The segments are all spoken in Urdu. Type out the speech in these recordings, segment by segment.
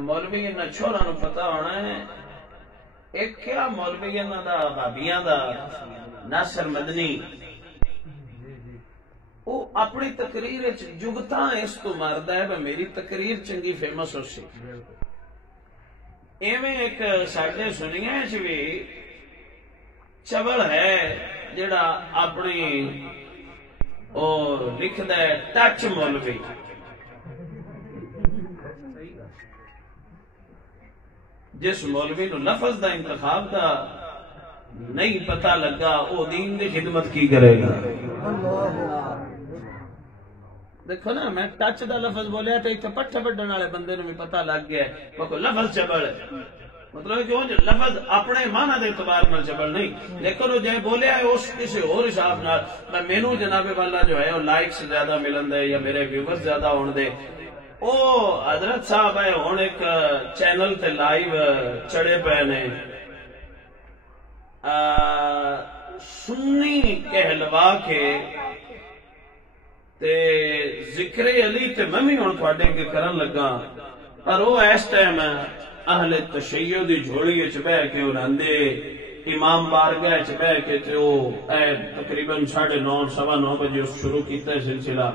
مولوی انہاں چھوڑا نو پتا ہونا ہے ایک کیا مولوی انہاں دا بھابیاں دا ناصر مدنی وہ اپنی تقریر جگتاں اس تو ماردا ہے میری تقریر چنگی فیمس ہو سی ایویں ایک ساڈے سنیاں چ بھی چبل ہے جڑا اپنی او لکھدا ہے ٹچ مولوی جس مولوی نو لفظ دا انتخاب دا نہیں پتہ لگا او دین دی خدمت کی کرے گا دیکھو نا میں ٹچ دا لفظ بولیا تو اتنے پٹھے وڈن والے بندے نو بھی پتہ لگ گیا ہے لفظ چبل مطلب جو لفظ اپنے معنی دے اعتبار نال چبل نہیں لیکن وہ جے بولیا ہے اس کسی اور حساب نال میں مینوں جناب والا جو ہے وہ لائکس زیادہ ملن دے یا میرے ویورز زیادہ ہون دے او حضرت صاحب ہے ہن ایک چینل تے لائیو چڑے پے نے سنی کہلوا کے تے ذکر علی تے میں بھی ہن تواڈے کے کرن لگا پر وہ اس ٹائم اہل تشیع دی جھولی وچ بیٹھ کے اڑاندے امام بارگاہ وچ بیٹھ کے تے او تقریباً 9:30 9:15 بجے شروع کیتا ہے سلسلہ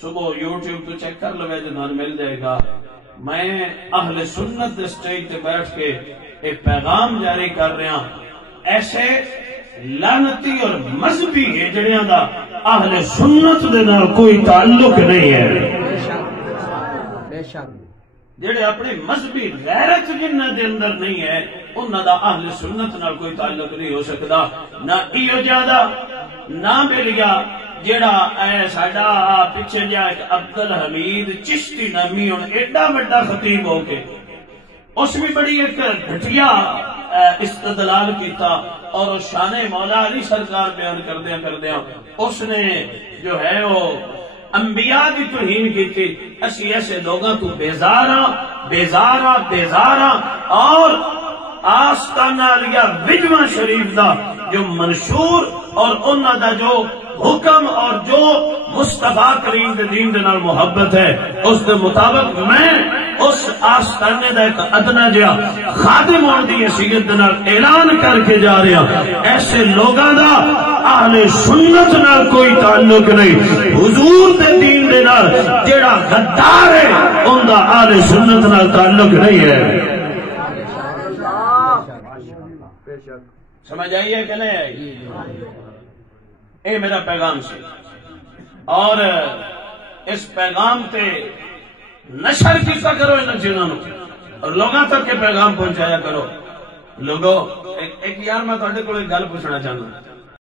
صبح یوٹیوب تو چیک کر لو جو نال مل جائے گا میں اہل سنت دے سٹیج تے بیٹھ کے ایک پیغام جاری کر رہا ایسے لعنتی اور مذہبی ہجڑیاں دا اہل سنت دے نال کوئی تعلق نہیں ہے بے شک جڑے اپنے مذہبی غیرت جنہاں دے اندر نہیں ہے انہاں دا اہل سنت نال کوئی تعلق نہیں ہو سکدا نہ ایو زیادہ نہ ملیا جڑا اے ساڈا پیچھے جا عبد الحمید چشتی نامی ہن ایڈا بڑا خطیب ہو کے اس بھی بڑی ایک گھٹیا استدلال کیتا اور شان مولا علی سرکار بیان کردیاں اس نے جو ہے وہ انبیاء کی توہین کی تھی اسی ایسے لوگاں تو بیزارا اور آستانہ علیہ وجوہ شریف دا جو منشور اور انہاں دا جو حکم اور جو مصطفیٰ کریم دے دین دے نال محبت ہے اس دے مطابق میں اس آستانے دا ایک ادنا جہا خادم ہون دی حیثیت دے نال اعلان کر کے جا رہا ایسے لوگاں دا اہل سنت نال کوئی تعلق نہیں حضور دے دین دے نال جیڑا غدار ہے ان دا اہل سنت نال تعلق نہیں ہے سمجھ آئیے کہ نہیں آئی اے میرا پیغام سے اور اس پیغام تے نشر کیتا کرو ان چیزوں اور لوگوں تک کے پیغام پہنچایا کرو لوگوں ایک یار میں تھوڑے کو ایک گل پوچھنا چاہتا